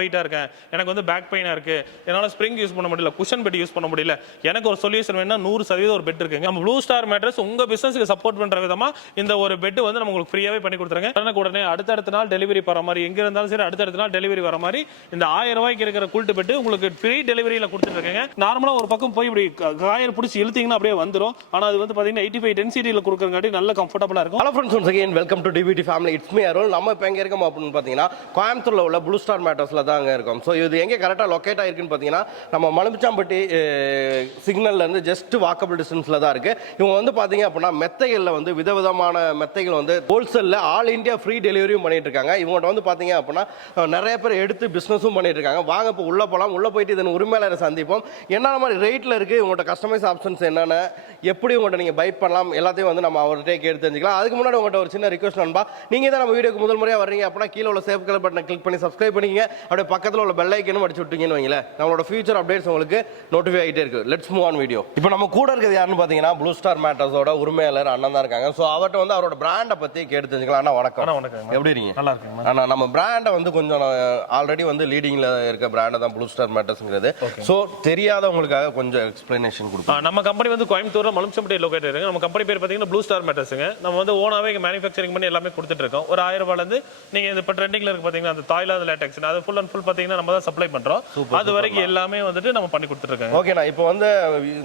வெயிட்டா இருக்கேன். எனக்கு வந்து பேக் பெயினாக இருக்கு. என்னால் ஸ்ப்ரிங் யூஸ் பண்ண முடியல குஷன் பெட் யூஸ் பண்ண முடியல. எனக்கு ஒரு சொல்யூஷன் வேணும்னா நூறு சதவீதம் ஒரு பெட் இருக்குங்க. நம்ம ப்ளூ ஸ்டார் மேட்ரஸ் உங்க பிசினஸ்க்கு சப்போர்ட் பண்ற விதமா இந்த ஒரு பெட் வந்து நம்ம உங்களுக்கு ஃப்ரீயாகவே பண்ணி கொடுத்துருங்க. உடனே உடனே அடுத்தடுத்த நாள் டெலிவரி வர மாதிரி எங்கே இருந்தாலும் சரி அடுத்தடுத்த நாள் டெலிவரி வர மாதிரி இந்த ஆயிரம் ரூபாய்க்கு இருக்கிற கூல்ட்டு பெட்டு உங்களுக்கு ஃப்ரீ டெலிவரியில் கொடுத்துருக்கேங்க நார்மலாக ஒரு பக்கம் போய் இப்படி காயர் பிடிச்சி இழுத்திங்கன்னா அப்படியே வந்துடும் ஆனால் அது வந்து பார்த்தீங்கன்னா எயிட்டி ஃபைவ் டென்சிட்டியில் கொடுக்குறங்காட்டி நல்ல கம்ஃபர்டபுளாக இருக்கும். Hello friends once again welcome to DBT family it's me Arul நம்ம இப்போ எங்கே இருக்கோம் அப்படின்னு பார்த்தீங்கன்னா கோயம்புத்தூரில் உள்ள ப்ளூ ஸ்டார் மேட்டர்ஸில் தான் அங்கே இருக்கும். ஸோ இது எங்கே கரெக்டாக லொக்கேட் ஆகிருக்குன்னு பார்த்தீங்கன்னா நம்ம மலுமிச்சாம்பட்டி சிக்னல்லேருந்து ஜஸ்ட் வாக்கபிள் டிஸ்டன்ஸில் தான் இருக்குது இவங்க வந்து பார்த்தீங்க அப்படின்னா மெத்தைகளில் வந்து விதவிதமான மெத்தைகள் வந்து ஹோல்சேலில் ஆல் இந்தியா ஃப்ரீ டெலிவரியும் பண்ணிட்டு இருக்காங்க. இவங்கள்ட்ட வந்து பார்த்தீங்க அப்படின்னா நிறைய பேர் எடுத்து பிஸ்னஸும் பண்ணிட்டு இருக்காங்க. வாங்க இப்போ உள்ளே போகலாம் உள்ளே போயிட்டு இதன் உரிமையாளரை சந்திப்போம். என்னென்ன மாதிரி ரேட்டில் இருக்குது இவங்கள்ட்ட கஸ்டமைஸ் ஆப்ஷன்ஸ் என்னென்ன? எப்படி உங்கள்கிட்ட நீங்கள் பை பண்ணலாம்? எல்லாத்தையும் வந்து நம்ம அவர்கிட்டே கேட்டு தெரிஞ்சுக்கலாம். அதுக்கு முன்னாடி உங்கள்கிட்ட ஒரு சின்ன ரிக்வஸ்ட் நண்பா. நீங்கள் தான் நம்ம வீடியோக்கு முதல் முறையாக வர்றீங்க அப்படின்னா கீழே உள்ள சேவ் கலர் பட்டனை கிளிக் பண்ணி சப்ஸ்கிரைப் பண்ணிங்க அப்படியே பக்கத்தில் உள்ள பெல் ஐக்கனும் அடிச்சு விட்டீங்கன்னு வைங்களேன். நம்மளோட ஃபியூச்சர் அப்டேட்ஸ் உங்களுக்கு நோட்டிஃபை ஆகிட்டே இருக்கு. லெட்ஸ் மூவ் ஆன் வீடியோ இப்போ நம்ம கூட இருக்கிறது யாருன்னு பார்த்தீங்கன்னா ப்ளூ ஸ்டார் மேட்டர்ஸோட உரிமையாளர் அண்ணன் தான் இருக்காங்க. ஸோ அவர்கிட்ட வந்து அவரோட பிராண்டை பற்றி கேட்டு தெரிஞ்சுக்கலாம். அண்ணா வணக்கம். வணக்கங்க. எப்படி இருக்கீங்க? நல்லா இருக்குங்கண்ணா ஆனா நம்ம பிராண்டை வந்து கொஞ்சம் ஆல்ரெடி வந்து லீடிங்ல இருக்க பிராண்ட் தான் ப்ளூ ஸ்டார் மேட்டர்ஸ்ங்கிறது ஸோ தெரியாதவங்களுக்காக கொஞ்சம் எக்ஸ்பிளனேஷன் கொடுப்போம் நம்ம கம்பெனி வந்து கோயம்புத்தூர்ல மலும்சம்பட்டி லொகேட் இருக்கு நம்ம கம்பெனி பேர் பார்த்தீங்கன்னா ப்ளூ ஸ்டார் மேட்டர்ஸுங்க நம்ம வந்து ஓனாவே இங்கே மேனுஃபேக்சரிங் பண்ணி எல்லாமே கொடுத்துட்டு இருக்கோம். ஒரு ஆயிரம் ரூபாயிலேருந்து நீங்க இது இப்போ ட்ரெண்டிங்ல இருக்கு பார்த்தீங்கன்னா அந்த தாய்லாந்து லேட்டெக்ஸ் அது ஃபுல் அண்ட் ஃபுல் பார்த்தீங்கன்னா நம்ம தான் சப்ளை பண்றோம். அது வரைக்கும் எல்லாமே வந்துட்டு நம்ம பண்ணி கொடுத்துட்டு இருக்கோங்க ஓகேண்ணா இப்போ வந்து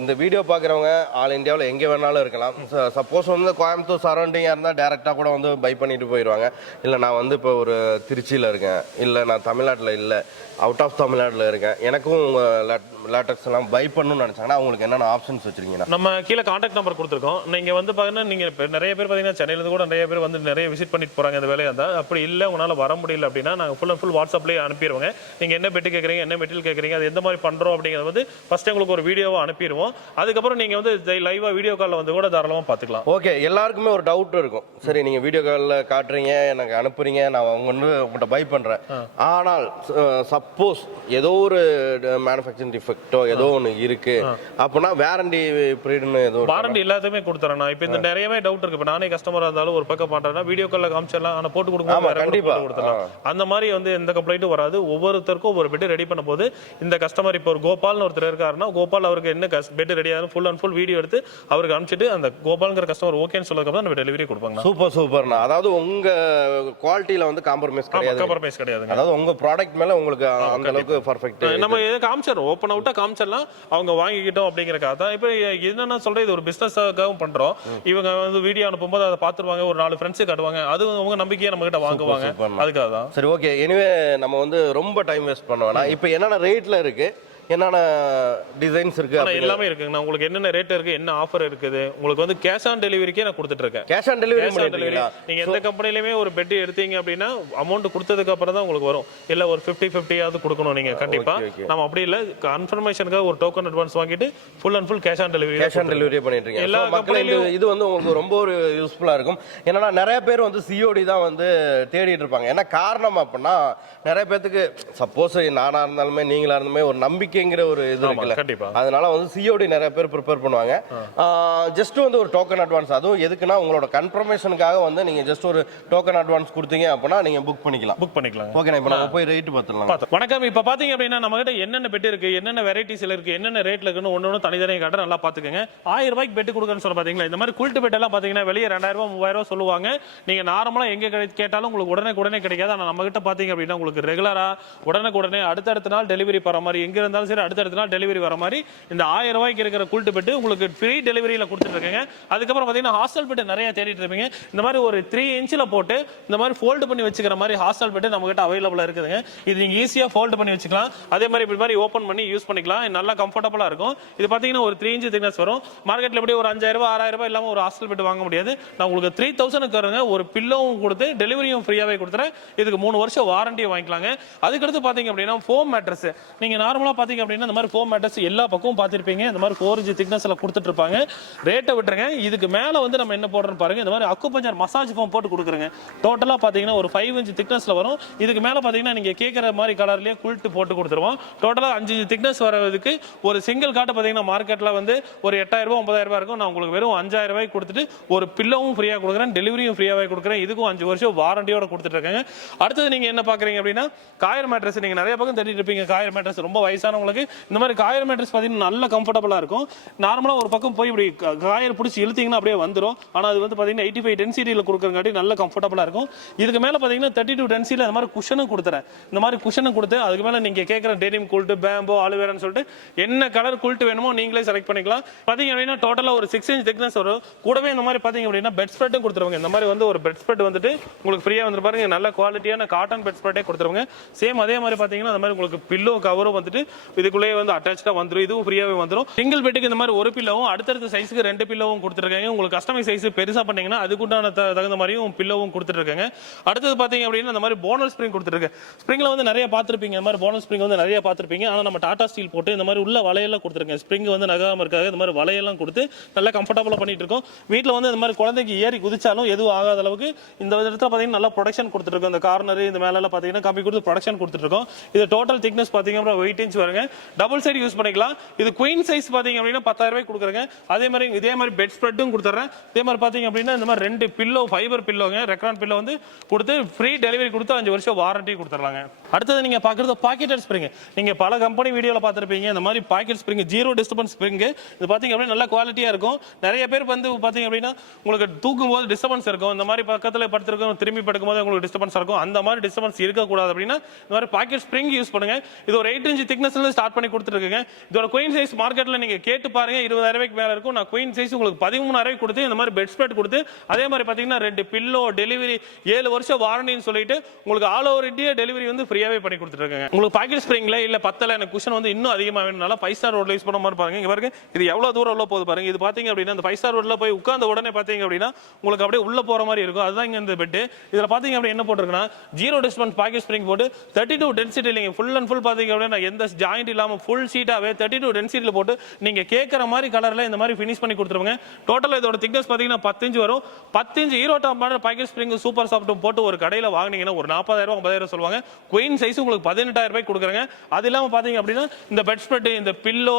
இந்த வீடியோ பார்க்குறவங்க ஆல் இந்தியாவில் எங்கே வேணாலும் இருக்கலாம். சப்போஸ் வந்து கோயம்புத்தூர் சரௌண்டிங்காக இருந்தால் டேரெக்டாக கூட வந்து பை பண்ணிட்டு போயிடுவாங்க இல்லை நான் வந்து இப்போ ஒரு திருச்சியில் இருக்கேன். இல்லை நான் தமிழ்நாட்டில் இல்லை. அவுட் ஆஃப் தமிழ்நாட்டில் இருக்கேன். எனக்கும் உங்கள் லேட்டக்ஸ் எல்லாம் பை பண்ணணும்னு நினச்சாங்கன்னா அவங்களுக்கு என்னென்ன ஆப்ஷன்ஸ் வச்சிருக்கீங்கண்ணா நம்ம கீழே காண்டாக்ட் நம்பர் கொடுத்துருக்கோம். நீங்க வந்து பாத்தீங்கன்னா நீங்க இப்ப நிறைய பேர் பாத்தீங்கன்னா சென்னையில இருந்து கூட நிறைய பேர் வந்து நிறைய விசிட் பண்ணிட்டு போறாங்க இந்த வேலையா இருந்தா. அப்படி இல்ல உங்களால வர முடியல அப்படின்னா நாங்க ஃபுல் அண்ட் ஃபுல் வாட்ஸ்அப்லயே அனுப்பிடுவோங்க நீங்க என்ன பெட்டு கேக்குறீங்க என்ன மெட்டீரியல் கேக்குறீங்க அது எந்த மாதிரி பண்றோம் அப்படிங்கறது வந்து ஃபர்ஸ்ட் உங்களுக்கு ஒரு வீடியோவா அனுப்பிடுவோம் அதுக்கப்புறம் நீங்க வந்து லைவா வீடியோ கால்ல வந்து கூட தாராளமா பாத்துக்கலாம். ஓகே எல்லாருக்குமே ஒரு டவுட் இருக்கும். சரி நீங்க வீடியோ காலில் காட்டுறீங்க எனக்கு அனுப்புறீங்க நான் உங்க வந்து உங்கள்கிட்ட பை பண்றேன். ஆனால் சப்போஸ் ஏதோ ஒரு மேனுஃபேக்சரிங் டிஃபெக்டோ ஏதோ ஒன்று இருக்கு அப்படின்னா வேரண்டி பீரியட்னு ஏதோ? வாரண்டி எல்லாத்துக்குமே கொடுத்துறேன் நான். இப்போ இந்த நிறையவே டவுட் இருக்கு. இப்போ நானே கஸ்டமரா இருந்தாலும் ஒரு பக்கம் பண்றேன்னா வீடியோ கால்ல காமிச்சிடலாம். ஆனா போட்டு ஆமா, கொடுக்கும் கண்டிப்பா. கொடுத்துடலாம். அந்த மாதிரி வந்து எந்த கம்ப்ளைண்ட்டும் வராது. ஒவ்வொருத்தருக்கும் ஒரு பெட் ரெடி பண்ண போது இந்த கஸ்டமர் இப்போ ஒரு கோபால்னு ஒருத்தர் இருக்காருன்னா கோபால் அவருக்கு என்ன பெட் ரெடி ஆகும் ஃபுல் அண்ட் ஃபுல் வீடியோ எடுத்து அவருக்கு அனுப்பிச்சிட்டு அந்த கோபால்ங்கிற கஸ்டமர் ஓகேன்னு சொல்லதுக்கு நம்ம டெலிவரி கொடுப்பாங்க. சூப்பர் சூப்பர்ண்ணா அதாவது உங்க குவாலிட்டியில வந்து காம்ப்ரமைஸ் கிடையாது. காம்ப்ரமைஸ் கிடையாதுங்க. அதாவது உங்க ப்ராடக்ட் மேல உங்களுக்கு அந்த அளவுக்கு பர்ஃபெக்ட் நம்ம எதை காமிச்சிடறோம் ஓப்பன் அவுட்டா காமிச்சிடலாம். அவங்க வாங்கிக்கிட்டோம் அப்படிங்கறக்காக தான். இப்போ என்னென்ன சொல்றது? இது ஒரு பிசினஸாகவும் பண்றோம். இவங்க வந்து வீடியோ அனுப்பும்போது அதை பார்த்துருவாங்க. ஒரு நாலு ஃப்ரெண்ட்ஸு காட்டுவாங்க. அது உங்க நம்பிக்கையை நம்ம கிட்ட வாங்குவாங்க. அதுக்காக தான் சரி ஓகே எனிவே நம்ம வந்து ரொம்ப டைம் வேஸ்ட் பண்ண வேணாம். இப்போ என்னென்ன ரேட்ல இருக்கு? என்னென்ன டிசைன்ஸ் இருக்கு எல்லாமே இருக்குங்கண்ணா உங்களுக்கு என்னென்ன ரேட் இருக்கு என்ன ஆஃபர் இருக்குது உங்களுக்கு வந்து கேஷ் ஆன் டெலிவரிக்கே நான் கொடுத்துட்டு இருக்கேன் கேஷ் ஆன் டெலிவரி டெலிவரி நீங்க எந்த கம்பெனிலுமே ஒரு பெட் எடுத்தீங்க அப்படின்னா அமௌண்ட் கொடுத்ததுக்கு அப்புறம் தான் உங்களுக்கு வரும். இல்ல ஒரு 50 ஃபிஃப்டியாவது கொடுக்கணும் நீங்க கண்டிப்பா. நம்ம அப்படி இல்ல. கன்ஃபர்மேஷனுக்காக ஒரு டோக்கன் அட்வான்ஸ் வாங்கிட்டு full and full cash on delivery cash on delivery பண்ணிட்டு இருக்கீங்க எல்லா மக்களே இது வந்து உங்களுக்கு ரொம்ப ஒரு யூஸ்ஃபுல்லா இருக்கும். ஏன்னா நிறைய பேர் வந்து சிஓடி தான் வந்து தேடிட்டு இருப்பாங்க. ஏன்னா காரணம் அப்படின்னா நிறைய பேத்துக்கு சப்போஸ் நானா இருந்தாலுமே நீங்களா இருந்தாலுமே ஒரு நம்பிக்கைங்கிற ஒரு இது இருக்குல்ல. அதனால வந்து சிஓடி நிறைய பேர் ப்ரிப்பேர் பண்ணுவாங்க. ஜஸ்ட் வந்து ஒரு டோக்கன் அட்வான்ஸ் அதுவும் எதுக்குன்னா உங்களோட கன்ஃபர்மேஷனுக்காக வந்து நீங்க ஜஸ்ட் ஒரு டோக்கன் அட்வான்ஸ் கொடுத்தீங்க அப்படின்னா நீங்க புக் பண்ணிக்கலாம். புக் பண்ணிக்கலாம் ஓகேண்ணா இப்போ நம்ம போய் ரேட் பார்த்துடலாம். வணக்கம். இப்ப பாத்தீங்க அப்படின்னா நம்ம கிட்ட என்னென்ன பெட் இருக்கு என்னென்ன வெரைட்டிஸ்ல இருக்கு என்னென்ன ரேட்ல இருக்குன்னு ஒண்ணு தனித்தனியாக காட்ட நல்லா பாத்துக்கோங்க ஆயிரம் ரூபாய்க்கு பெட் கொடுக்குறேன்னு சொல்ல பாத்தீங்களா? இந்த மாதிரி குல்ட்டு பெட் எல்லாம் பாத்தீங்கன்னா வெளியே ரெண்டாயிரம் ரூபாய் மூவாயிரம் ரூபாய் சொல்லுவாங்க. நீங்க நார்மலா எங்க கிடை- கேட்டாலும் உங்களுக்கு உடனே உடனே கிடைக்காது. ஆனா நம்ம கிட்ட பாத்தீங்க அப்படின்னா உங்களுக்கு ரெகுலரா உடனே உடனே அடுத்தடுத்த நாள் டெலிவரி வர மாதிரி எங்க இருந்தாலும் சரி அடுத்தடுத்த நாள் டெலிவரி வர மாதிரி இந்த ஆயிரம் ரூபாய்க்கு இருக்கிற குல்ட்டு பெட்டு உங்களுக்கு ஃப்ரீ டெலிவரியில கொடுத்துட்ருக்கேங்க அதுக்கப்புறம் பாத்தீங்கன்னா ஹாஸ்டல் பெட்டு நிறைய தேடிட்டு இருப்பீங்க. இந்த மாதிரி ஒரு த்ரீ இன்ச்சில் போட்டு இந்த மாதிரி ஃபோல்டு பண்ணி வச்சுக்கிற மாதிரி ஹாஸ்டல் பெட்டு நம்ம கிட்ட அவைலபிளா இருக்குதுங்க. இது நீங்க ஈஸியாக ஃபோல்டு பண்ணி வச்சுக்கலாம். அதே மாதிரி இப்படி மாதிரி ஓப்பன் பண்ணி யூஸ் பண்ணிக்கலாம். நல்லா கம்ஃபர்டபுளாக இருக்கும். இது பார்த்தீங்கன்னா ஒரு த்ரீ இன்ச்சு திக்னஸ் வரும். மார்க்கெட்ல எப்படி ஒரு அஞ்சாயிரம் ரூபாய் ஆறாயிரம் ரூபாய் இல்லாமல் ஒரு ஹாஸ்டல் பெட்டு வாங்க முடியாது. நான் உங்களுக்கு த்ரீ தௌசண்ட்க்கு வருங்க ஒரு பில்லோவும் கொடுத்து டெலிவரியும் ஃப்ரீயாகவே கொடுத்துறேன். இதுக்கு மூணு வருஷம் வாரண்டியும் வாங்கிக்கலாங்க. அதுக்கடுத்து பார்த்தீங்க அப்படின்னா ஃபோம் மேட்ரஸ் நீங்க நார்மலாக பார்த்தீங்க பார்த்தீங்க அப்படின்னா இந்த மாதிரி ஃபோம் மேட்டர்ஸ் எல்லா பக்கமும் பார்த்துருப்பீங்க. இந்த மாதிரி ஃபோர் இன்ச் திக்னஸ்ல கொடுத்துட்டு இருப்பாங்க ரேட்டை விட்டுருங்க. இதுக்கு மேல வந்து நம்ம என்ன போடுறோம்னு பாருங்க. இந்த மாதிரி அக்குபஞ்சர் மசாஜ் ஃபோம் போட்டு கொடுக்குறேங்க. டோட்டலா பாத்தீங்கன்னா ஒரு ஃபைவ் இன்ச் திக்னஸ்ல வரும். இதுக்கு மேல பாத்தீங்கன்னா நீங்க கேட்குற மாதிரி கலர்லயே குளிட்டு போட்டு கொடுத்துருவோம். டோட்டலா அஞ்சு திக்னஸ் வரதுக்கு ஒரு சிங்கிள் காட்டு பாத்தீங்கன்னா மார்க்கெட்ல வந்து ஒரு எட்டாயிரம் ரூபாய் ஒன்பதாயிரம் இருக்கும். நான் உங்களுக்கு வெறும் அஞ்சாயிரம் ரூபாய்க்கு கொடுத்துட்டு ஒரு பில்லவும் ஃப்ரீயாக கொடுக்குறேன். டெலிவரியும் ஃப்ரீயாவே கொடுக்குறேன். இதுக்கும் அஞ்சு வருஷம் வாரண்டியோட கொடுத்துட்டு இருக்காங்க அடுத்தது நீங்க என்ன பார்க்குறீங்க அப்படின்னா காயர் மேட்ரஸ் நீங்க நிறைய பக்கம் தேடிட்டு இருப்பீங்க. காயர் மேட்ரஸ் ரொம்ப வயசான வயசானவங்களுக்கு இந்த மாதிரி காயர் மேட்ரஸ் பார்த்தீங்கன்னா நல்ல கம்ஃபர்டபுளாக இருக்கும். நார்மலாக ஒரு பக்கம் போய் இப்படி காயர் பிடிச்சி இழுத்தீங்கன்னா அப்படியே வந்துடும் ஆனால் அது வந்து பார்த்தீங்கன்னா எயிட்டி ஃபைவ் டென்சிட்டியில் கொடுக்குறங்காட்டி நல்ல கம்ஃபர்டபுளாக இருக்கும். இதுக்கு மேலே பார்த்தீங்கன்னா தேர்ட்டி டூ டென்சியில் இந்த மாதிரி குஷனும் கொடுத்துறேன். இந்த மாதிரி குஷனும் கொடுத்து அதுக்கு மேலே நீங்கள் கேட்குற டெனிம் குல்ட்டு பேம்போ அலுவேரான்னு சொல்லிட்டு என்ன கலர் குல்ட்டு வேணுமோ நீங்களே செலக்ட் பண்ணிக்கலாம். பார்த்தீங்க அப்படின்னா டோட்டலாக ஒரு சிக்ஸ் இன்ச் திக்னஸ் வரும். கூடவே இந்த மாதிரி பார்த்தீங்க அப்படின்னா பெட் ஸ்ப்ரெட்டும் கொடுத்துருவாங்க. இந்த மாதிரி வந்து ஒரு பெட் ஸ்ப்ரெட் வந்துட்டு உங்களுக்கு ஃப்ரீயாக வந்து பாருங்க. நல்ல குவாலிட்டியான காட்டன் பெட் ஸ்ப்ரெட்டே கொடுத்துருவாங்க. சேம் அதே மாதிரி பார்த்தீங்கன்னா அந்த மாதிரி உங்களுக்கு பில்லோ கவரும் வந்துட்டு இதுக்குள்ளேயே வந்து அட்டாச்சா வந்துடும் இதுவும் ஃப்ரீயாகவே வந்துடும் சிங்கிள் பெட்டுக்கு இந்த மாதிரி ஒரு பில்லோவும் அடுத்தடுத்த சைஸுக்கு ரெண்டு பில்லோவும் கொடுத்துருக்காங்க. உங்களுக்கு கஸ்டமைஸ் சைஸ் பெருசாக பண்ணீங்கன்னா அதுக்குண்டான தகுந்த மாதிரியும் பில்லோவும் கொடுத்துருக்காங்க. அடுத்தது பார்த்தீங்க அப்படின்னா இந்த மாதிரி போனல் ஸ்ப்ரிங் கொடுத்துருக்கு ஸ்ப்ரிங்கில் வந்து நிறைய பார்த்துருப்பீங்க. இந்த மாதிரி போனல் ஸ்ப்ரிங் வந்து நிறைய பார்த்துருப்பீங்க. ஆனால் நம்ம டாடா ஸ்டீல் போட்டு இந்த மாதிரி உள்ள வலையெல்லாம் கொடுத்துருக்கேன் ஸ்ப்ரிங் வந்து நகாமல் இருக்காது. இந்த மாதிரி வலையெல்லாம் கொடுத்து நல்லா கம்ஃபர்டபுளாக பண்ணிட்டு இருக்கோம் வீட்டில் வந்து இந்த மாதிரி குழந்தைக்கு ஏறி குதிச்சாலும் எதுவும் ஆகாத அளவுக்கு இந்த இடத்துல பார்த்தீங்கன்னா நல்லா ப்ரொடக்ஷன் கொடுத்துருக்கோம் இந்த கார்னர் இந்த மேலெல்லாம் பார்த்தீங்கன்னா கம்மி கொடுத்து ப்ரொடக்ஷன் கொடுத்துருக்கோம் இது டோட்டல் திக்னஸ் பார்த்தீங்க அப்புறம் வெயிட் இன்ச் வருங்க. டபுள் சைடு யூஸ் பண்ணிக்கலாம். இது குயின் சைஸ் பார்த்தீங்க அப்படின்னா பத்தாயிரம் ரூபாய் கொடுக்குறேங்க. அதே மாதிரி இதே மாதிரி பெட் ஸ்ப்ரெட்டும் கொடுத்துட்றேன். இதே மாதிரி பார்த்தீங்க அப்படின்னா இந்த மாதிரி ரெண்டு பில்லோ ஃபைபர் பில்லோங்க ரெக்ரான் பில்லோ வந்து கொடுத்து ஃப்ரீ டெலிவரி கொடுத்து அஞ்சு வருஷம் வாரண்டி கொடுத்துட்றாங்க. அடுத்தது நீங்க பார்க்குறது பாக்கெட்டட் ஸ்ப்ரிங் நீங்க பல கம்பெனி வீடியோவில் பார்த்துருப்பீங்க. இந்த மாதிரி pocket spring zero disturbance spring இது பார்த்தீங்க அப்படின்னா நல்லா குவாலிட்டியாக இருக்கும். நிறைய பேர் வந்து பார்த்தீங்க அப்படின்னா உங்களுக்கு தூக்கும் போது டிஸ்டர்பன்ஸ் இருக்கும். இந்த மாதிரி பக்கத்தில் படுத்திருக்கோம் திரும்பி படுக்கும்போது உங்களுக்கு டிஸ்டர்பன்ஸ் இருக்கும். அந்த மாதிரி டிஸ்டர்பன்ஸ் இருக்கக்கூடாது அப்படின்னா இந்த மாதிரி பாக்கெட் ஸ்ப்ரிங் யூஸ் பண்ணுங்க. இது ஒரு எயிட் இன்ச் திக்னஸ்ல ஸ்டார்ட் பண்ணி கொடுத்துருக்குங்க இதோட குயின் சைஸ் மார்க்கெட்டில் நீங்க கேட்டு பாருங்க. இருபதாயிரம் ரூபாய்க்கு மேல இருக்கும். நான் குயின் சைஸ் உங்களுக்கு பதிமூணாயிரம் கொடுத்து இந்த மாதிரி பெட் ஸ்ப்ரெட் கொடுத்து அதே மாதிரி பார்த்தீங்கன்னா ரெண்டு பில்லோ டெலிவரி ஏழு வருஷம் வாரண்டின்னு சொல்லிட்டு உங்களுக்கு ஆல் ஓவர் இந்தியா டெலிவரி வந்து ஃப்ரீயாவே பண்ணி கொடுத்துருக்காங்க உங்களுக்கு பாக்கெட் ஸ்ப்ரிங்ல இல்ல பத்தல எனக்கு குஷன் வந்து இன்னும் அதிகமாக வேணும்னால ஃபைவ் ஸ்டார் ரோட்ல யூஸ் பண்ண மாதிரி பாருங்க. இங்க பாருங்க. இது எவ்வளவு தூரம் உள்ள போகுது பாருங்க. இது பாத்தீங்க அப்படின்னா அந்த ஃபைவ் ஸ்டார் ரோட்ல போய் உட்கார்ந்த உடனே பாத்தீங்க அப்படின்னா உங்களுக்கு அப்படியே உள்ள போற மாதிரி இருக்கும். அதுதான் இங்க இந்த பெட் இதுல பாத்தீங்க அப்படி என்ன போட்டிருக்குன்னா ஜீரோ டிஸ்டன்ஸ் பாக்கெட் ஸ்ப்ரிங் போட்டு தேர்ட்டி டூ டென்சிட்டி நீங்க ஃபுல் அண்ட் ஃபுல் பாத்தீங்க அப்படின்னா எந்த ஜாயிண்ட் இல்லாமல் ஃபுல் சீட்டாவே தேர்ட்டி டூ டென்சிட்டியில் போட்டு நீங்கள் கேட்குற மாதிரி கலர்ல இந்த மாதிரி ஃபினிஷ் பண்ணி கொடுத்துருவாங்க. டோட்டலாக இதோட திக்னஸ் பாத்தீங்கன்னா பத்து வரும். பத்தஞ்சு hero top model pocket spring super சாஃப்ட்டும் போட்டு ஒரு கடையில் வாங்கினீங்கன்னா ஒரு நாற்பதாயிரம் ஐம்பதாயிரம் சொல்லுவாங்க. குயின் சைஸ் உங்களுக்கு பதினெட்டாயிரம் ரூபாய் கொடுக்குறாங்க. அது இல்லாமல் பார்த்தீங்க அப்படின்னா இந்த பெட் ஸ்ப்ரெட் இந்த பில்லோ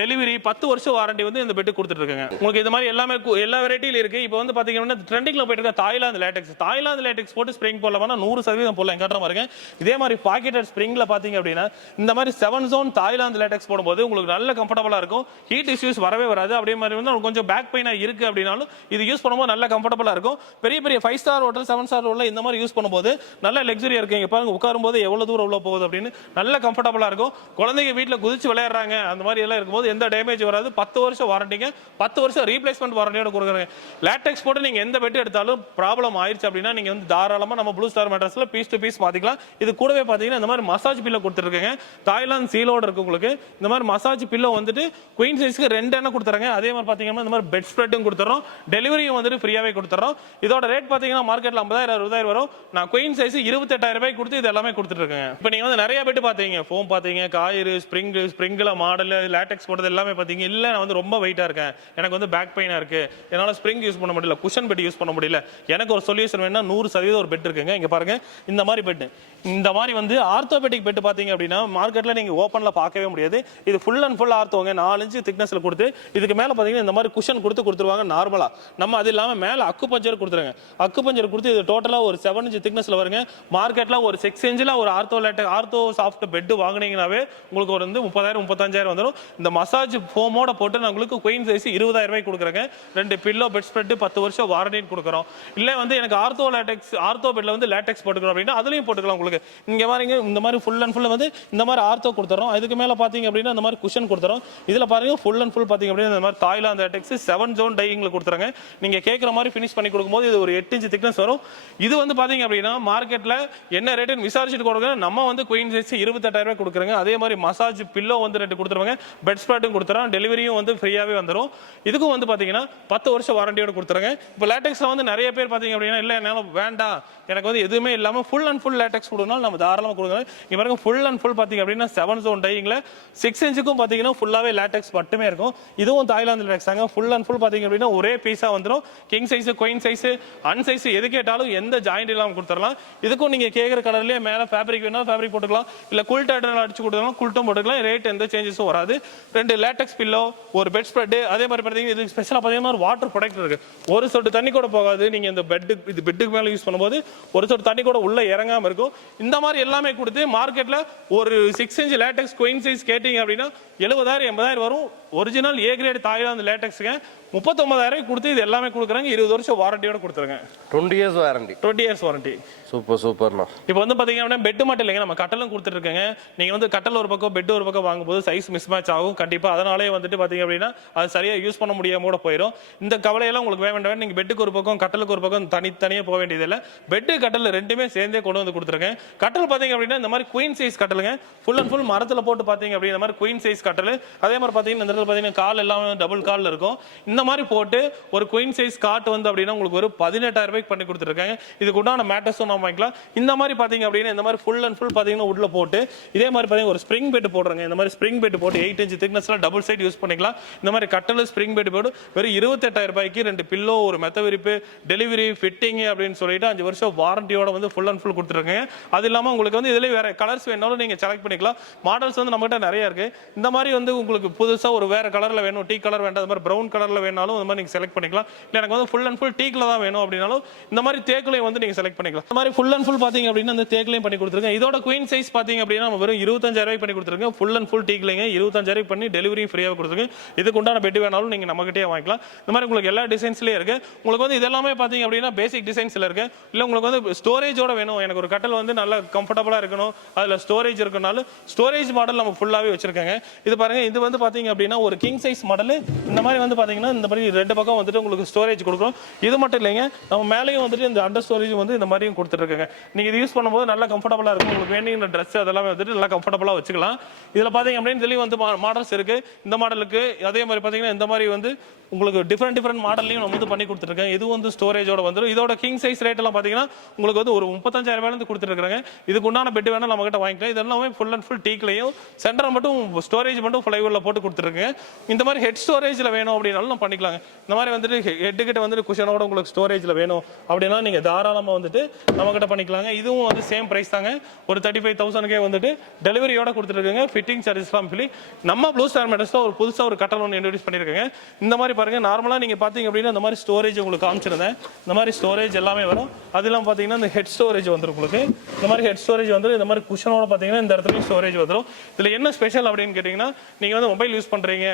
டெலிவரி பத்து வருஷம் வாரண்டி வந்து இந்த பெட் கொடுத்துட்டு இருக்காங்க. உங்களுக்கு இது மாதிரி எல்லாமே எல்லா வெரைட்டியில இருக்கு. இப்போ வந்து பாத்தீங்க அப்படின்னா போயிட்டு இருக்க தாய்லாந்து லேட்டக்ஸ் தாய்லாந்து லேட்டக்ஸ் போட்டு ஸ்ப்ரிங் போடலாம்னா நூறு சதவீதம் போடலாம். எங்காட்டுற மாதிரி இதே மாதிரி பாக்கெட்டட் ஸ்ப்ரிங்கில் பார்த்தீங்க அப்படின்னா இந்த மாதிரி செவன் ஜோன் தாய்லாந்து லேட்டக்ஸ் போடும்போது உங்களுக்கு நல்ல கம்ஃபர்டபுளாக இருக்கும். ஹீட் இஷ்யூஸ் வரவே வராது. அதே மாதிரி வந்து உங்களுக்கு கொஞ்சம் பேக் பெயினாக இருக்குது அப்படின்னாலும் இது யூஸ் பண்ணும்போது நல்ல கம்ஃபர்டபுளாக இருக்கும். பெரிய பெரிய five star hotel seven star hotel இந்த மாதிரி யூஸ் பண்ணும்போது நல்ல லக்ஸரியாக இருக்கும் இங்கே பாருங்க உட்காரும்போது எவ்வளவு தூரம் உள்ள போகுது அப்படின்னு நல்ல கம்ஃபர்டபுளாக இருக்கும். குழந்தைங்க வீட்டில் குதிச்சு விளையாடுறாங்க. அந்த மாதிரி எல்லாம் இருக்கும்போது எந்த டேமேஜ் வராது. பத்து வருஷம் வாரண்டிங்க பத்து வருஷம் ரீப்ளேஸ்மெண்ட் வாரண்டியோட கொடுக்குறாங்க. லேட்டக்ஸ் போட்டு நீங்க எந்த பெட் எடுத்தாலும் ப்ராப்ளம் ஆயிருச்சு அப்படின்னா நீங்க வந்து தாராளமா நம்ம ப்ளூ ஸ்டார் மேட்ரஸ்ல பீஸ் டு பீஸ் மாத்திக்கலாம். இது கூடவே பார்த்தீங்கன்னா இந்த மாதிரி மசாஜ் பில்லை கொடுத்துருக்கேங்க. தாய்லாந்து பில்லோட இருக்கு உங்களுக்கு. இந்த மாதிரி மசாஜ் பில்லோ வந்துட்டு குயின் சைஸ்க்கு ரெண்டு எண்ணெய் கொடுத்துறாங்க. அதே மாதிரி பார்த்தீங்கன்னா இந்த மாதிரி பெட் ஸ்ப்ரெட்டும் கொடுத்துறோம். டெலிவரியும் வந்துட்டு ஃப்ரீயாகவே கொடுத்துறோம். இதோட ரேட் பார்த்தீங்கன்னா மார்க்கெட்ல ஐம்பதாயிரம் அறுபதாயிரம் வரும். நான் குயின் சைஸ் இருபத்தெட்டாயிரம் ரூபாய் கொடுத்து இது எல்லாமே கொடுத்துட்டு இருக்கேன் இப்போ நீங்கள் வந்து நிறைய பெட் பார்த்தீங்க ஃபோம் பார்த்தீங்க காயிறு ஸ்ப்ரிங் ஸ்ப்ரிங்கில் மாடல் லேட்டெக்ஸ் போட்டது எல்லாமே பார்த்தீங்க இல்லை நான் வந்து ரொம்ப வெயிட்டா இருக்கேன். எனக்கு வந்து பேக் பெயினாக இருக்கு. என்னால் ஸ்ப்ரிங் யூஸ் பண்ண முடியல. குஷன் பெட் யூஸ் பண்ண முடியல. எனக்கு ஒரு சொல்யூஷன் வேணும்னா நூறு சதவீதம் ஒரு பெட் இருக்குங்க. இங்கே பாருங்க. இந்த மாதிரி பெட் இந்த மாதிரி வந்து ஆர்த்தோபெட்டிக் பெட் பார்த்தீங்க அப்படின்னா மார்க்கெட்ல ஓப்பன் ஓப்பன்ல பார்க்கவே முடியாது. இது ஃபுல் அண்ட் ஃபுல் ஆர்த்தோங்க நாலு இன்ச்சு திக்னஸில் கொடுத்து இதுக்கு மேல பாத்தீங்கன்னா இந்த மாதிரி குஷன் கொடுத்து கொடுத்துருவாங்க நார்மலா நம்ம அது இல்லாம மேல அக்கு பஞ்சர் கொடுத்துருங்க. அக்கு பஞ்சர் கொடுத்து இது டோட்டலா ஒரு செவன் இன்ச் திக்னஸ்ல வருங்க. மார்க்கெட்டில் ஒரு சிக்ஸ் இன்ச்சில் ஒரு ortho latex ortho soft bed வாங்குனீங்கனாவே உங்களுக்கு ஒரு வந்து முப்பதாயிரம் முப்பத்தஞ்சாயிரம் வந்துடும் இந்த மசாஜ் ஃபோமோட போட்டு நான் உங்களுக்கு குயின் சைஸ் இருபதாயிரம் ரூபாய்க்கு கொடுக்குறேங்க. ரெண்டு பில்லோ பெட் ஸ்ப்ரெட்டு பத்து வருஷம் வாரண்டின்னு கொடுக்குறோம். இல்லை வந்து எனக்கு ஆர்த்தோ லேட்டெக்ஸ் ஆர்த்தோ பெட்ல வந்து லேட்டெக்ஸ் போட்டுக்கிறோம் அப்படின்னா அதுலேயும் போட்டுக்கலாம் உங்களுக்கு. இங்கே மாதிரி இந்த மாதிரி ஃபுல் அண்ட் ஃபுல் வந்து இந்த மாதிரி ஆர்த்தோ கொடுத்துறோம். அதுக்கு மேலே பார்த்தீங்க அப்படின்னா இந்த மாதிரி குஷன் கொடுத்துறோம். இதில் பாருங்க ஃபுல் அண்ட் ஃபுல் பார்த்தீங்க அப்படின்னா இந்த மாதிரி தாய்லாந்து அட்டெக்ஸ் செவன் ஜோன் டையிங்ல கொடுத்துறாங்க. நீங்கள் கேட்குற மாதிரி ஃபினிஷ் பண்ணி கொடுக்கும்போது இது ஒரு எட்டு இன்ச் திக்னஸ் வரும். இது வந்து பார்த்தீங்க அப்படின்னா மார்க்கெட்டில் என்ன ரேட்டுன்னு விசாரிச்சுட்டு கொடுக்குறோம் நம்ம வந்து குயின் சைஸ் இருபத்தெட்டாயிரம் ரூபாய் கொடுக்குறாங்க. அதே மாதிரி மசாஜ் பில்லோ வந்து ரெண்டு கொடுத்துருவாங்க. பெட் ஸ்ப்ரெட்டும் கொடுத்துறோம். டெலிவரியும் வந்து ஃப்ரீயாகவே வந்துடும் இதுக்கும் வந்து பார்த்தீங்கன்னா பத்து வருஷம் வாரண்டியோட கொடுத்துறாங்க. இப்போ லேட்டெக்ஸில் வந்து நிறைய பேர் பார்த்தீங்க அப்படின்னா இல்லை என்னால் வேண்டாம். எனக்கு வந்து எதுவுமே இல்லாமல் ஃபுல் அண்ட் ஃபுல் லேட்டெக்ஸ் கொடுக்கணும் நம்ம தாராளமாக கொடுக்குறோம். இங்க பாருங்க ஃபுல் அண்ட் ஃபுல் பாத்தீங்க அப்படின்னா செவன் ஜோன் டையிங்ல சிக்ஸ் இன்ச்சுக்கும் பார்த்தீங்கன்னா ஃபுல்லாகவே லேட்டக்ஸ் மட்டுமே இருக்கும். இதுவும் தாய்லாந்து லேட்டக்ஸ் தாங்க. ஃபுல் அண்ட் ஃபுல் பார்த்தீங்க அப்படின்னா ஒரே பீஸாக வந்துடும் கிங் சைஸு கொயின் சைஸு அன் சைஸ் எது கேட்டாலும் எந்த ஜாயிண்ட் இல்லாமல் கொடுத்துடலாம். இதுக்கும் நீங்கள் கேட்குற கலர்லேயே மேலே ஃபேப்ரிக் வேணாலும் ஃபேப்ரிக் போட்டுக்கலாம். இல்லை குல் டேட்டர் அடிச்சு கொடுத்துக்கலாம் குல்ட்டும் போட்டுக்கலாம். ரேட் எந்த சேஞ்சஸும் வராது. ரெண்டு லேட்டக்ஸ் பில்லோ ஒரு பெட் ஸ்ப்ரெட்டு அதே மாதிரி பார்த்தீங்கன்னா இது ஸ்பெஷலாக பார்த்தீங்கன்னா ஒரு வாட்டர் ப்ரொடக்ட் இருக்குது ஒரு சொட்டு தண்ணி கூட போகாது. நீங்கள் இந்த பெட்டு இது பெட்டுக்கு மேலே யூஸ் பண்ணும்போது ஒரு சொட்டு தண்ணி கூட உள்ளே இறங்காமல் இருக்கும். இந்த மாதிரி எல்லாமே கொடுத்து மார்க்கெட்டில் ஒரு six inch latex queen size கேட்டிங்க அப்படின்னா எழுபதாயிரம் எண்பதாயிரம் வரும். ஒரிஜினல் ஏ கிரேட் தாய்லாந்து லேட்டெக்ஸுங்க முப்பத்தொன்பதாயிரம் கொடுத்து இது எல்லாமே கொடுக்குறாங்க. இருபது வருஷம் வாரண்டியோட கொடுத்துருங்க. Twenty years warranty twenty years warranty super சூப்பர்ண்ணா இப்போ வந்து பாத்தீங்க அப்படின்னா பெட் மட்டும் இல்லைங்க. நம்ம கட்டலும் கொடுத்துருக்கோங்க நீங்க வந்து கட்டல் ஒரு பக்கம் பெட் ஒரு பக்கம் வாங்கும்போது சைஸ் மிஸ் மேட்ச் ஆகும். கண்டிப்பா அதனாலே வந்துட்டு பாத்தீங்க அப்படின்னா அது சரியா யூஸ் பண்ண முடியாம கூட போயிடும் இந்த கவலையெல்லாம் உங்களுக்கு வேண்டாம். வேண்டாம். நீங்க பெட்டுக்கு ஒரு பக்கம் கட்டலுக்கு ஒரு பக்கம் தனித்தனியே போக வேண்டியதில்லை. பெட்டு கட்டல் ரெண்டுமே சேர்ந்தே கொண்டு வந்து கொடுத்துருக்கேன் கட்டல் பாத்தீங்க அப்படின்னா இந்த மாதிரி குயின் சைஸ் கட்டலுங்க. ஃபுல் அண்ட் ஃபுல் மரத்துல போட்டு பாத்தீங்க அப்படின்னா இந்த மாதிரி குயின் சைஸ் கட்டல் அதே மாதிரி பாத்தீங்கன்னா இந்த இடத்துல பாத்தீங்கன்னா கால் எல்லாமே டபுள் காலில் இருக்கும். இந்த மாதிரி போட்டு ஒரு குயின் சைஸ் காட் வந்து அப்படின்னா உங்களுக்கு ஒரு பதினெட்டாயிரம் ரூபாய்க்கு பண்ணி கொடுத்துருக்காங்க. இதுக்கு உண்டான மேட்டர்ஸும் நம்ம வாங்கிக்கலாம். இந்த மாதிரி பார்த்தீங்க அப்படின்னா இந்த மாதிரி ஃபுல் அண்ட் ஃபுல் பாத்தீங்கன்னா உள்ள போட்டு இதே மாதிரி பார்த்தீங்கன்னா ஒரு ஸ்ப்ரிங் பெட் போடுறாங்க. இந்த மாதிரி ஸ்ப்ரிங் பெட் போட்டு எயிட் இன்ச் திக்னஸ்ல டபுள் சைட் யூஸ் பண்ணிக்கலாம். இந்த மாதிரி கட்டல் ஸ்ப்ரிங் பெட் போட்டு வெறும் இருபத்தெட்டாயிரம் ரூபாய்க்கு ரெண்டு பில்லோ ஒரு மெத்த விரிப்பு டெலிவரி ஃபிட்டிங் அப்படின்னு சொல்லிட்டு அஞ்சு வருஷம் வாரண்டியோட வந்து ஃபுல் அண்ட் ஃபுல் கொடுத்துருக்காங்க. அது இல்லாம உங்களுக்கு வந்து இதில் வேற கலர்ஸ் வேணாலும் நீங்க செலக்ட் பண்ணிக்கலாம். மாடல்ஸ் வந்து நம்மகிட்ட நிறைய இருக்கு. இந்த மாதிரி வந்து உங்களுக்கு புதுசாக ஒரு வேற கலரில் வேணும் டீ கலர் வேண்டாம் அது மாதிரி ப்ரௌன் கலரில் வேணாலும் இந்த மாதிரி நீங்கள் செலக்ட் பண்ணிக்கலாம். இல்லை எனக்கு வந்து ஃபுல் அண்ட் ஃபுல் டீக்கில் தான் வேணும் அப்படின்னாலும் இந்த மாதிரி தேக்கிலையும் வந்து நீங்கள் செலக்ட் பண்ணிக்கலாம். இந்த மாதிரி ஃபுல் அண்ட் ஃபுல் பார்த்தீங்க அப்படின்னா அந்த தேக்கிலையும் பண்ணி கொடுத்துருக்கேன். இதோட குயின் சைஸ் பார்த்தீங்க அப்படின்னா நம்ம வெறும் இருபத்தஞ்சாயிரம் பண்ணி கொடுத்துருக்கேன். ஃபுல் அண்ட் ஃபுல் டீக்லைங்க இருபத்தஞ்சாயிரம் பண்ணி டெலிவரி ஃப்ரீயாக கொடுத்துருக்கேன். இதுக்கு உண்டான பெட் வேணாலும் நீங்கள் நம்மகிட்டே வாங்கிக்கலாம். இந்த மாதிரி உங்களுக்கு எல்லா டிசைன்ஸ்லேயும் இருக்குது உங்களுக்கு வந்து இதெல்லாமே பார்த்தீங்க அப்படின்னா பேசிக் டிசைன்ஸில் இருக்கு. இல்லை உங்களுக்கு வந்து ஸ்டோரேஜோட வேணும். எனக்கு ஒரு கட்டல் வந்து நல்லா கம்ஃபர்டபுளாக இருக்கணும். அதில் ஸ்டோரேஜ் இருக்கனாலும் ஸ்டோரேஜ் மாடல் நம்ம ஃபுல்லாவே வச்சிருக்காங்க. இது பாருங்க இது வந்து பார்த்தீங்க அப்படின்னா ஒரு கிங் சைஸ் மாடல் இந்த மாதிரி வந்து பார்த்தீங்கன்னா இந்த மாதிரி ரெண்டு பக்கம் வந்துட்டு உங்களுக்கு ஸ்டோரேஜ் கொடுக்குறோம். இது மட்டும் இல்லைங்க நம்ம மேலேயும் வந்துட்டு இந்த அண்டர் ஸ்டோரேஜ் வந்து இந்த மாதிரியும் கொடுத்துருக்காங்க நீங்கள் இது யூஸ் பண்ணும்போது நல்லா கம்ஃபர்டபுளாக இருக்கும். உங்களுக்கு வேண்டிய ட்ரெஸ் அதெல்லாம் வந்துட்டு நல்லா கம்ஃபர்டபுளாக வச்சுக்கலாம். இதில் பார்த்தீங்க அப்படின்னு சொல்லி வந்து மாடல்ஸ் இருக்கு. இந்த மாடலுக்கு அதே மாதிரி பார்த்தீங்கன்னா இந்த மாதிரி வந்து உங்களுக்கு டிஃப்ரெண்ட் டிஃப்ரெண்ட் மாடல்லையும் நம்ம வந்து பண்ணி கொடுத்துருக்கேன் இது வந்து ஸ்டோரேஜோட வந்துடும் இதோட கிங் சைஸ் ரேட் எல்லாம் உங்களுக்கு வந்து ஒரு முப்பத்தஞ்சாயிரம் ரூபாயிலிருந்து கொடுத்துருக்காங்க இதுக்கு உண்டான பெட் வேணால் நம்மகிட்ட வாங்கிக்கலாம். இதெல்லாமே ஃபுல் அண்ட் ஃபுல் டீக்லையும் சென்டர் மட்டும் ஸ்டோரேஜ் மட்டும் ஃபிளைவுல போட்டு கொடுத்துருக்கேன் இந்த மாதிரி ஹெட் ஸ்டோரேஜில் வேணும் அப்படின்னாலும் நம்ம பண்ணிக்கலாங்க. இந்த மாதிரி வந்துட்டு ஹெட்டுக்கிட்ட கிட்ட வந்துட்டு குஷனோட உங்களுக்கு ஸ்டோரேஜில் வேணும் அப்படின்னா நீங்கள் தாராளமாக வந்துட்டு நம்மக்கிட்ட பண்ணிக்கலாங்க. இதுவும் வந்து சேம் ப்ரைஸ் தாங்க. ஒரு தேர்ட்டி ஃபைவ் தௌசண்ட்கே வந்துட்டு டெலிவரியோட கொடுத்துருக்குங்க. ஃபிட்டிங் சார்ஜஸ்லாம் ஃபிலி நம்ம ப்ளூ ஸ்டார் மெட்டர்ஸ்ல ஒரு புதுசாக ஒரு கட்டல் ஒன்று இன்ட்ரடியூஸ் பண்ணியிருக்காங்க. இந்த மாதிரி பாருங்கள் நார்மலாக நீங்கள் பார்த்தீங்க அப்படின்னா இந்த மாதிரி ஸ்டோரேஜ் உங்களுக்கு காமிச்சிருந்தேன். இந்த மாதிரி ஸ்டோரேஜ் எல்லாமே வரும். அது இல்லாமல் பார்த்தீங்கன்னா இந்த ஹெட் ஸ்டோரேஜ் வந்துடும் உங்களுக்கு. இந்த மாதிரி ஹெட் ஸ்டோரேஜ் வந்து இந்த மாதிரி குஷனோட பார்த்தீங்கன்னா இந்த இடத்துலையும் ஸ்டோரேஜ் வந்துடும் இதுல என்ன ஸ்பெஷல் அப்படின்னு கேட்டீங்கன்னா நீங்க வந்து மொபைல் யூஸ் பண்றீங்க.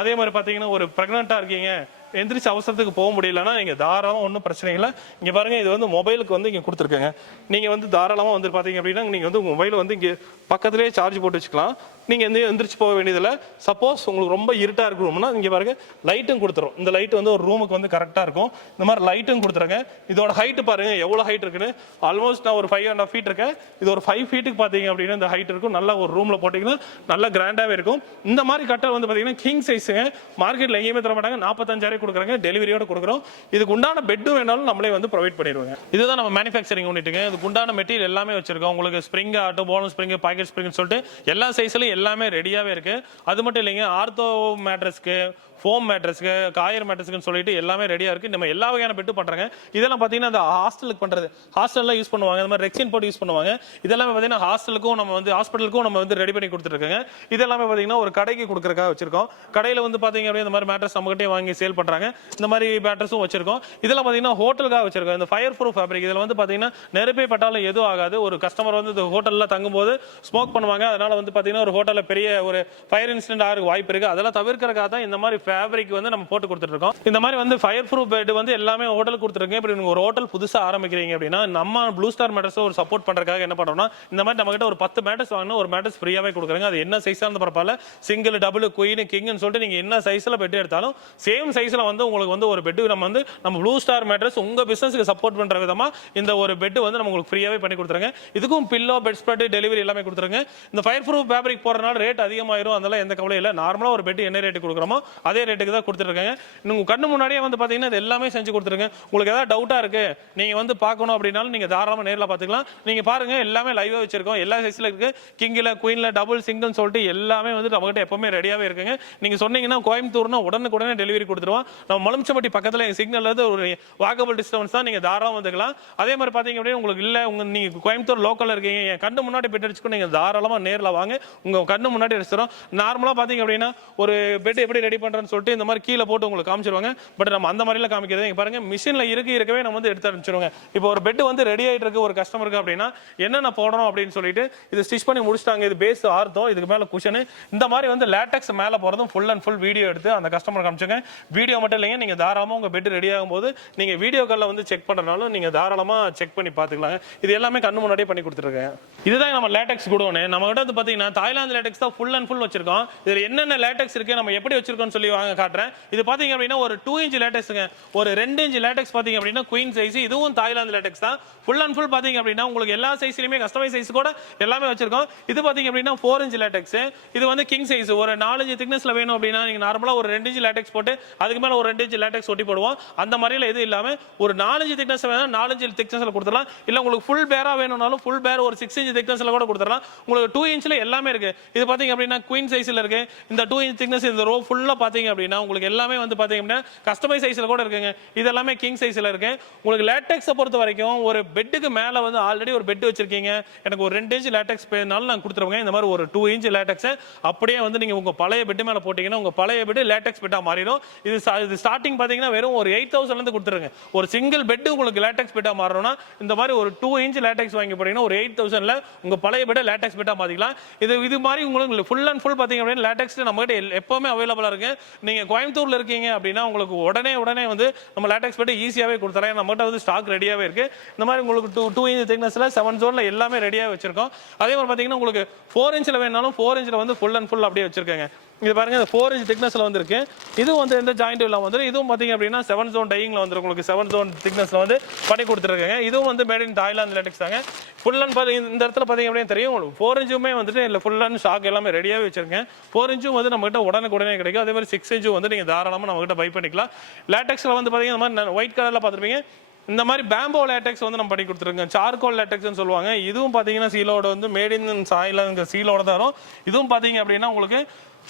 அதே மாதிரி பாத்தீங்கன்னா ஒரு ப்ரெக்னெண்ட்டாக இருக்கீங்க. எந்திரிச்சு அவசரத்துக்கு போக முடியலன்னா நீங்கள் தாராளமாக ஒன்றும் பிரச்சனை இல்லை. இங்கே பாருங்க இது வந்து மொபைலுக்கு வந்து இங்கே கொடுத்துருக்கேங்க. நீங்கள் வந்து தாராளமாக வந்து பார்த்தீங்க அப்படின்னா நீங்கள் வந்து மொபைல் வந்து இங்கே பக்கத்துலேயே சார்ஜ் போட்டு வச்சுக்கலாம். நீங்கள் வந்து எந்திரிச்சு போக வேண்டியதில்லை. சப்போஸ் உங்களுக்கு ரொம்ப இருட்டா இருக்கணும்னா இங்கே பாருங்க லைட்டும் கொடுத்துரும். இந்த லைட் வந்து ஒரு ரூமுக்கு வந்து கரெக்டாக இருக்கும். இந்த மாதிரி லைட்டும் கொடுத்துருங்க. இதோட ஹைட்டு பாருங்கள் எவ்வளோ ஹைட் இருக்குன்னு. ஆல்மோஸ்ட் நான் ஒரு ஃபைவ் அண்ட் ஃபீட் இருக்கேன். இது ஒரு ஃபைவ் ஃபீட்டுக்கு பார்த்தீங்க அப்படின்னா இந்த ஹைட் இருக்கும். நல்லா ஒரு ரூமில் போட்டிங்கன்னா நல்ல கிராண்டாகவே இருக்கும். இந்த மாதிரி கட்டல் வந்து பார்த்தீங்கன்னா கிங் சைஸுங்க மார்க்கெட்டில் எங்கேயுமே தர மாட்டாங்க நாற்பத்தஞ்சாயிரம் கொடுக்குறாங்க. டெலிவரியோட கொடுக்குறோம். இதுக்கு உண்டான பெட்டும் வேணாலும் நம்மளே வந்து ப்ரொவைட் பண்ணிடுவாங்க. இதுதான் நம்ம மேனுஃபேக்சரிங் யூனிட்டுங்க இதுக்கு உண்டான மெட்டீரியல் எல்லாமே வச்சிருக்கோம். உங்களுக்கு spring auto bonus spring pocket spring சொல்லிட்டு எல்லா சைஸ்லயும் எல்லாமே ரெடியாவே இருக்கு. அது மட்டும் இல்லைங்க ஆர்த்தோ மேட்ரஸ்க்கு ஃபோம் மேட்ரஸ்க்கு காயர் மேட்ரஸ்க்குன்னு சொல்லிட்டு எல்லாமே ரெடியாக இருக்குது நம்ம எல்லா வகையான பெட்டு பண்ணுறாங்க இதெல்லாம் பார்த்தீங்கன்னா அந்த ஹாஸ்டலுக்கு பண்ணுறது ஹாஸ்டல்லாம் யூஸ் பண்ணுவாங்க. இந்த மாதிரி ரெக்ஸின் போட்டு யூஸ் பண்ணுவாங்க. இதெல்லாம் பார்த்தீங்கன்னா ஹாஸ்டலுக்கும் நம்ம வந்து ஹாஸ்பிட்டலுக்கும் நம்ம வந்து ரெடி பண்ணி கொடுத்துருக்காங்க இதெல்லாமே பார்த்தீங்கன்னா ஒரு கடைக்கு கொடுக்குறக்காக வச்சிருக்கோம். கடையில் வந்து பார்த்தீங்க அப்படின்னா இந்த மாதிரி மேட்ரஸ் நம்ம வாங்கி சேல் பண்ணுறாங்க இந்த மாதிரி மேட்ரஸும் வச்சிருக்கோம். இதெல்லாம் பார்த்தீங்கன்னா ஹோட்டலுக்காக வச்சிருக்கோம். இந்த ஃபயர் ப்ரூஃப் ஃபேப்ரிக் இதில் வந்து பார்த்தீங்கன்னா நெருப்பே பட்டாலும் எதுவும் ஆகாது. ஒரு கஸ்டமர் வந்து இந்த ஹோட்டலில் தங்கும்போது ஸ்மோக் பண்ணுவாங்க. அதனால் வந்து பார்த்தீங்கன்னா ஒரு ஹோட்டலில் பெரிய ஒரு ஃபயர் இன்சிடென்ட் ஆகிறதுக்கு வாய்ப்பு இருக்குது அதெல்லாம் தவிர்க்கிறக்காக தான் இந்த மாதிரி ஃபேப்ரிக் வந்து நம்ம போட்டு கொடுத்துட்ருக்கோம். இந்த மாதிரி வந்து ஃபயர் ப்ரூஃப் பெட் வந்து எல்லாமே ஹோட்டல் கொடுத்துருக்கேன் இப்படி நீங்கள் ஒரு ஹோட்டல் புதுசாக ஆரம்பிக்கிறீங்க அப்படின்னா நம்ம ப்ளூ ஸ்டார் மேட்டர்ஸ் ஒரு சப்போர்ட் பண்ணுறதுக்காக என்ன பண்ணுறோம்னா இந்த மாதிரி நம்ம கிட்ட ஒரு பத்து மேட்டர்ஸ் வாங்கினா ஒரு மேட்டர்ஸ் ஃப்ரீயாகவே கொடுக்குறாங்க. அது என்ன சைஸாக இருந்த பரப்பால சிங்கிள் டபுள் குயின் கிங்னு சொல்லிட்டு நீங்கள் என்ன சைஸில் பெட் எடுத்தாலும் சேம் சைஸில் வந்து உங்களுக்கு வந்து ஒரு பெட்டு நம்ம வந்து நம்ம ப்ளூ ஸ்டார் மேட்ரஸ் உங்கள் பிஸ்னஸுக்கு சப்போர்ட் பண்ணுற விதமாக இந்த ஒரு பெட் வந்து நம்ம உங்களுக்கு ஃப்ரீயாகவே பண்ணி கொடுத்துருங்க இதுக்கும் பில்லோ பெட் ஸ்ப்ரெட் டெலிவரி எல்லாமே கொடுத்துருங்க இந்த ஃபயர் ப்ரூஃப் ஃபேப்ரிக் போடுறதுனால ரேட் அதிகமாயிரும். அதெல்லாம் எந்த கவலையும் இல்லை. நார்மலாக ஒரு பெட் என்ன ரேட்டு கொடுக்குறோமோ அதே அதே ரேட்டுக்கு தான் கொடுத்துருக்காங்க உங்கள் கண்ணு முன்னாடியே வந்து பார்த்தீங்கன்னா இது எல்லாமே செஞ்சு கொடுத்துருங்க. உங்களுக்கு ஏதாவது டவுட்டாக இருக்குது நீங்கள் வந்து பார்க்கணும் அப்படின்னாலும் நீங்கள் தாராளமாக நேரில் பார்த்துக்கலாம் நீங்கள் பாருங்கள் எல்லாமே லைவாக வச்சுருக்கோம். எல்லா சைஸில் இருக்குது கிங்கில் குயினில் டபுள் சிங்கிள்னு சொல்லிட்டு எல்லாமே வந்து நம்மகிட்ட எப்பவுமே ரெடியாகவே இருக்குங்க. நீங்கள் சொன்னீங்கன்னா கோயம்புத்தூர்னா உடனுக்குடனே டெலிவரி கொடுத்துருவோம். நம்ம மலம்ச்சம்பட்டி பக்கத்தில் எங்கள் சிக்னல் வந்து ஒரு வாக்கபிள் டிஸ்டன்ஸ் தான் நீங்கள் தாராளமாக வந்துக்கலாம். அதே மாதிரி பார்த்தீங்க அப்படின்னா உங்களுக்கு இல்லை உங்கள் நீங்கள் கோயம்புத்தூர் லோக்கலில் இருக்கீங்க என் கண்ணு முன்னாடி பெட் அடிச்சுக்கோ நீங்கள் தாராளமாக நேரில் வாங்க. உங்கள் கண்ணு முன்னாடி அடிச்சிடும் நார்மலாக பார்த்தீங்க அப்படின்னா ஒரு பெட் எப்படி ரெடி பண்ணுறேன்னு சொல்லிட்டு இந்த மாதிரி கீழே போட்டு உங்களுக்கு காமிச்சிருவாங்க. பட் நம்ம அந்த மாதிரிலாம் காமிக்கிறது பாருங்க மிஷினில் இருக்கு இருக்கவே நம்ம வந்து எடுத்து அனுப்பிச்சிருவாங்க. இப்போ ஒரு பெட் வந்து ரெடி ஆகிட்டு இருக்கு ஒரு கஸ்டமருக்கு அப்படின்னா என்னென்ன போடணும் அப்படின்னு சொல்லிட்டு இது ஸ்டிச் பண்ணி முடிச்சிட்டாங்க. இது பேஸ் ஆர்த்தம் இதுக்கு மேலே குஷனு இந்த மாதிரி வந்து லேட்டக்ஸ் மேலே போகிறதும் ஃபுல் அண்ட் ஃபுல் வீடியோ எடுத்து அந்த கஸ்டமர் காமிச்சுங்க வீடியோ மட்டும் இல்லைங்க நீங்கள் தாராளமாக உங்கள் பெட் ரெடி ஆகும்போது நீங்கள் வீடியோ காலில் வந்து செக் பண்ணுறனாலும் நீங்கள் தாராளமாக செக் பண்ணி பார்த்துக்கலாங்க. இது எல்லாமே கண்ணு முன்னாடியே பண்ணி கொடுத்துருக்கேன். இதுதான் நம்ம லேட்டக்ஸ் கொடுவோம் நம்ம கிட்ட வந்து பார்த்தீங்கன்னா தாய்லாந்து லேட்டக்ஸ் தான் ஃபுல் அண்ட் ஃபுல் வச்சிருக்கோம். இதில் என்னென்ன லேட்டக்ஸ் இருக்கு நம்ம எப்படி வச்சிருக்கோம்னு சொல்லி வாங்க காட்டுறேன். இது பார்த்தீங்க அப்படின்னா ஒரு டூ இன்ச் லேட்டக்ஸுங்க ஒரு ரெண்டு இன்ச் லேட்டக்ஸ் பார்த்தீங்க அப்படின்னா குயின் சைஸ் இதுவும் தாய்லாந்து லேட்டக்ஸ் தான். ஃபுல் அண்ட் ஃபுல் பார்த்தீங்க அப்படின்னா உங்களுக்கு எல்லா சைஸ்லையுமே கஸ்டமைஸ் சைஸ் கூட எல்லாமே வச்சிருக்கோம். இது பார்த்தீங்க அப்படின்னா ஃபோர் இன்ச் லேட்டக்ஸ் இது வந்து கிங் சைஸ் ஒரு நாலஞ்சு திக்னஸ்ல வேணும் அப்படின்னா நீங்க நார்மலா ஒரு ரெண்டு இன்ச் லேட்டக்ஸ் போட்டு அதுக்கு மேல ஒரு ரெண்டு இன்ச் லேட்டக்ஸ் ஒட்டி போடுவோம். அந்த மாதிரில எதுவும் இல்லாம ஒரு நாலஞ்சு திக்னஸ் வேணும் நாலஞ்சு திக்னஸ்ல கொடுத்துடலாம். இல்ல உங்களுக்கு ஃபுல் பேரா வேணும்னாலும் ஃபுல் பேர் ஒரு சிக்ஸ் இன்ச் திக்னஸ்ல கூட கொடுத்துடலாம். உங்களுக்கு டூ இன்ச்ல எல்லாமே இருக்கு. இது பாத்தீங்க அப்படின்னா குயின் சைஸ்ல இருக்கு. இந்த டூ இன்ச் திக்னஸ் இந்த ரோ ஃபுல்லா பார்த்தீங்க அப்படின்னா உங்களுக்கு எல்லாமே வந்து பார்த்தீங்க அப்படின்னா கஸ்டமைஸ் சைஸ்ல கூட இருக்குங்க. இது எல்லாமே கிங் சைஸ்ல இருக்கு. உங்களுக்கு லேட்டெக்ஸை பொறுத்த வரைக்கும் ஒரு பெட்டுக்கு மேல வந்து ஆல்ரெடி ஒரு பெட் வச்சிருக்கீங்க. எனக்கு ஒரு ரெண்டு இன்ச் லேட்டெக்ஸ் பேனாலும் நான் கொடுத்துருவேங்க. இந்த மாதிரி ஒரு டூ இன்ச் லேட்டெக்ஸை அப்படியே வந்து நீங்க உங்க பழைய பெட் மேலே போட்டிங்கன்னா உங்க பழைய பெட் லேட்டெக்ஸ் பெட்டாக மாறிடும். இது இது ஸ்டார்டிங் பார்த்தீங்கன்னா வெறும் ஒரு எயிட் தௌசண்ட்ல இருந்து கொடுத்துருங்க. ஒரு சிங்கிள் பெட் உங்களுக்கு லேட்டெக்ஸ் பெட்டாக மாறணும்னா இந்த மாதிரி ஒரு டூ இன்ச் லேட்டெக்ஸ் வாங்கி போட்டீங்கன்னா ஒரு எயிட் தௌசண்ட்ல உங்க பழைய பெட்டை லேட்டெக்ஸ் பெட்டாக மாற்றிக்கலாம் இது இது மாதிரி உங்களுக்கு ஃபுல் அண்ட் ஃபுல் பாத்தீங்க அப்படின்னா லேட்டெக்ஸ் நம்மகிட்ட எப்போவுமே அவைலபிளாக இருக்குது அவைலபிளா இருக்கு. நீங்கள் கோயம்புத்தூரில் இருக்கீங்க அப்படின்னா உங்களுக்கு உடனே உடனே வந்து நம்ம லேட்டக்ஸ் பெட் ஈஸியாகவே கொடுத்துறேன். நம்மகிட்ட வந்து ஸ்டாக் ரெடியாகவே இருக்குது இந்த மாதிரி உங்களுக்கு டூ டூ இன்ச் திக்னஸில் செவன் ஜோனில் எல்லாமே ரெடியாக வச்சுருக்கோம். அதே மாதிரி பார்த்தீங்கன்னா உங்களுக்கு ஃபோர் இன்ச்சில் வேணாலும் ஃபோர் இன்ச்சில் வந்து ஃபுல் அண்ட் ஃபுல் அப்படியே வச்சுருக்கேங்க. இது பாருங்க இந்த ஃபோர் இன்ச் திக்னஸ்ல வந்துருக்கு. இதுவும் வந்து எந்த ஜாயிண்ட் இல்லாமல் வந்துடும் இதுவும் பார்த்தீங்க அப்படின்னா செவன் ஜோன் டையிங்ல வந்துடும் உங்களுக்கு. செவன் ஜோன் திக்னஸ்ல வந்து பண்ணி கொடுத்துருக்காங்க. இதுவும் வந்து மேட் இன் தாய்லாந்து லேட்டக்ஸ் தாங்க. ஃபுல் அண்ட் இந்த இடத்துல பார்த்தீங்க அப்படின்னு தெரியும். உங்களுக்கு ஃபோர் இன்ச்சுமே வந்துட்டு இல்லை ஃபுல் அண்ட் ஷாக் எல்லாமே ரெடியாகவே வச்சிருக்கேன். ஃபோர் இன்ச்சும் வந்து நம்மகிட்ட உடனுக்கு உடனே கிடைக்கும். அதே மாதிரி சிக்ஸ் இன்ச்சும் வந்து நீங்கள் தாராளமாக நம்மகிட்ட பை பண்ணிக்கலாம். லேட்டக்ஸில் வந்து பார்த்தீங்கன்னா இந்த மாதிரி ஒயிட் கலரில் பார்த்துருப்பீங்க இந்த மாதிரி பேம்போ லேட்டெக்ஸ் வந்து நம்ம பண்ணி கொடுத்துருக்கோம் சார்கோல் லேட்டெக்ஸ்னு சொல்லுவாங்க. இதுவும் பார்த்தீங்கன்னா சீலோட வந்து மேட் இன் சாயில சீலோட தான் வரும். இதுவும் பார்த்தீங்க அப்படின்னா உங்களுக்கு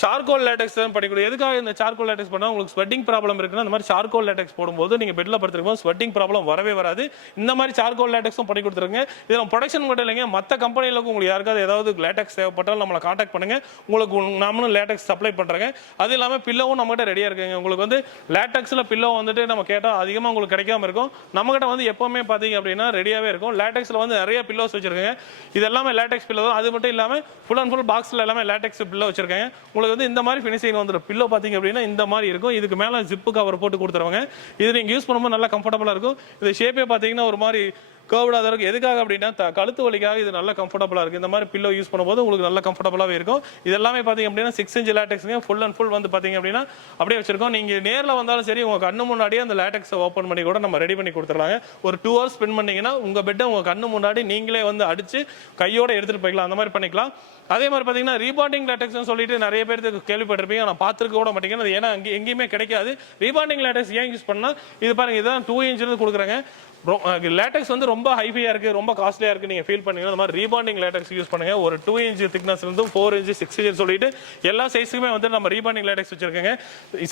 சார்கோல் லேட்டக்ஸ் தான் பண்ணி எதுக்காக இந்த சார்கோல் லேட்டெக்ஸ் பண்ணால் உங்களுக்கு ஸ்வெட்டிங் ப்ராப்ளம் இருக்குன்னா இந்த மாதிரி சார்கோல் லேட்டெக்ஸ் போடும்போது நீங்கள் பெட்டில் படுத்துருக்கும் ஸ்வெட்டிங் ப்ராப்ளம் வரவே வராது. இந்த மாதிரி சார்கோல் லேட்டக்ஸும் பண்ணி கொடுத்துருங்க. இதில் ப்ரொடக்ஷன் மட்டும் இல்லைங்க. மற்ற கம்பெனிகளுக்கும் உங்களுக்கு யாருக்காவது ஏதாவது லேட்டக்ஸ் தேவைப்பட்டாலும் நம்மளை காண்டாக்ட் பண்ணுங்க. உங்களுக்கு நாமளும் லேட்டெக்ஸ் சப்ளை பண்ணுறேங்க அது இல்லாமல் பில்லோவும் நம்மகிட்ட ரெடியாக இருக்குங்க. உங்களுக்கு வந்து லேட்டெக்ஸில் பில்லோ வந்துட்டு நம்ம கேட்டால் அதிகமாக உங்களுக்கு கிடைக்காம இருக்கும். நம்மகிட்ட வந்து எப்போவுமே பார்த்தீங்க அப்படின்னா ரெடியாகவே இருக்கும். லேட்டக்ஸில் வந்து நிறைய பில்லோஸ் வச்சுருக்கேங்க. இது எல்லாமே லேட்டெக்ஸ் பில்லோ அது மட்டும் இல்லாமல் ஃபுல் அண்ட் ஃபுல் பாக்ஸில் எல்லாமே லேட்டெக்ஸ் பில்லோ வச்சுருக்கேங்க. உங்களுக்கு உங்களுக்கு வந்து இந்த மாதிரி ஃபினிஷிங் வந்துடும் பில்லோ பார்த்தீங்க அப்படின்னா இந்த மாதிரி இருக்கும். இதுக்கு மேலே ஜிப்பு கவர் போட்டு கொடுத்துருவாங்க. இது நீங்கள் யூஸ் பண்ணும்போது நல்லா கம்ஃபர்டபுளாக இருக்கும். இது ஷேப்பே பார்த்தீங்கன்னா ஒரு மாதிரி கேர்வ்டாக இருக்கும் எதுக்காக அப்படின்னா கழுத்து வலிக்காக இது நல்லா கம்ஃபர்டபுளாக இருக்குது இந்த மாதிரி பில்லோ யூஸ் பண்ணும்போது உங்களுக்கு நல்லா கம்ஃபர்டபுளாகவே இருக்கும். இது எல்லாமே பார்த்தீங்க அப்படின்னா சிக்ஸ் இன்ச் லேட்டக்ஸுங்க ஃபுல் அண்ட் ஃபுல் வந்து பார்த்தீங்க அப்படின்னா அப்படியே வச்சிருக்கோம். நீங்கள் நேரில் வந்தாலும் சரி உங்கள் கண்ணு முன்னாடியே அந்த லேட்டக்ஸை ஓப்பன் பண்ணி கூட நம்ம ரெடி பண்ணி கொடுத்துருலாங்க ஒரு டூ ஹவர்ஸ் ஸ்பெண்ட் பண்ணீங்கன்னா உங்கள் பெட்டை உங்கள் கண்ணு முன்னாடி நீங்களே வந்து அடிச்சு கையோட எடுத்துகிட்டு போய்க்கலாம். அந்த மாதிரி பண்ணிக்கலாம். அதே மாதிரி பார்த்தீங்கன்னா ரீபாண்டிங் லேட்டெக்ஸ்னு சொல்லிட்டு நிறைய பேருக்கு கேள்விப்பட்டிருப்பீங்க. நான் பார்த்துருக்க கூட மாட்டேங்க. அது ஏன்னா அங்கே எங்கேயுமே கிடைக்காது. ரீபாண்டிங் லேட்டக்ஸ் ஏன் யூஸ் பண்ணால் இது பாருங்க இதுதான் டூ இன்ச் கொடுக்குறாங்க. லேட்டெக்ஸ் வந்து ரொம்ப ரொம்ப ஹைஃபையாக இருக்குது ரொம்ப காஸ்ட்லியாக இருக்குது நீங்கள் ஃபீல் பண்ணீங்கன்னா இந்த மாதிரி ரீபாண்டிங் லேட்டெக்ஸ் யூஸ் பண்ணுங்க. ஒரு டூ இன்ச் திக்னஸ் இருந்து ஃபோர் இன்ச் சிக்ஸ் இன்ச் சொல்லிட்டு எல்லா சைஸுக்குமே வந்து நம்ம ரீபாண்டிங் லேட்டக்ஸ் வச்சிருக்கேங்க.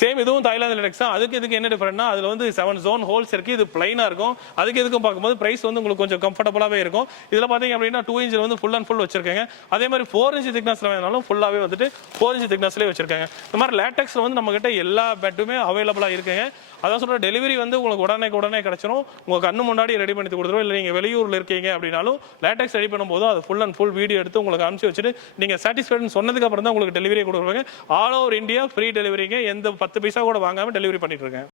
சேம் இதுவும் தாய்லாந்து லேட்டெக்ஸ் தான். அதுக்கு இதுக்கு என்ன டிஃபரெண்ட்னா அதில் வந்து செவன் ஜோன் ஹோல்ஸ் இருக்குது இது பிளைனாக இருக்கும். அதுக்கு இதுக்கும் பார்க்கும்போது ப்ரைஸ் வந்து உங்களுக்கு கொஞ்சம் கம்ஃபர்டபுளாகவே இருக்கும். இதில் பார்த்தீங்க அப்படின்னா டூ இன்ச்சில் வந்து ஃபுல் அண்ட் ஃபுல் வச்சிருக்காங்க. அதே மாதிரி ஃபோர் இன்ச் திக்னஸில் வேணாலும் ஃபுல்லாகவே வந்துட்டு ஃபோர் இன்ச் திக்னஸ்லேயே வச்சிருக்காங்க. இந்த மாதிரி லேட்டெக்ஸில் வந்து நம்மக்கிட்ட எல்லா பெட்டுமே அவைலபிளாக இருக்குங்க. அதான் சொல்ற டெலிவரி வந்து உங்களுக்கு உடனே உடனே கிடைச்சிரும். உங்க கண்ணு முன்னாடி ரெடி பண்ணி கொடுத்துருவோம். இல்லை நீங்கள் வெளியூரில் இருக்கீங்க அப்படின்னாலும் லேட்டக்ஸ் ரெடி பண்ணும்போது அது ஃபுல் அண்ட் ஃபுல் வீடியோ எடுத்து உங்களுக்கு அனுப்பிச்சு வச்சுட்டு நீங்கள் சாட்டிஸ்ஃபைட்னு சொன்னதுக்கு அப்புறம் தான் உங்களுக்கு டெலிவரி கொடுக்குறாங்க ஆல் ஓவர் இந்தியா ஃப்ரீ டெலிவரிங்க எந்த பத்து பைசா கூட வாங்காமல் டெலிவரி பண்ணிட்டு இருக்கேன்.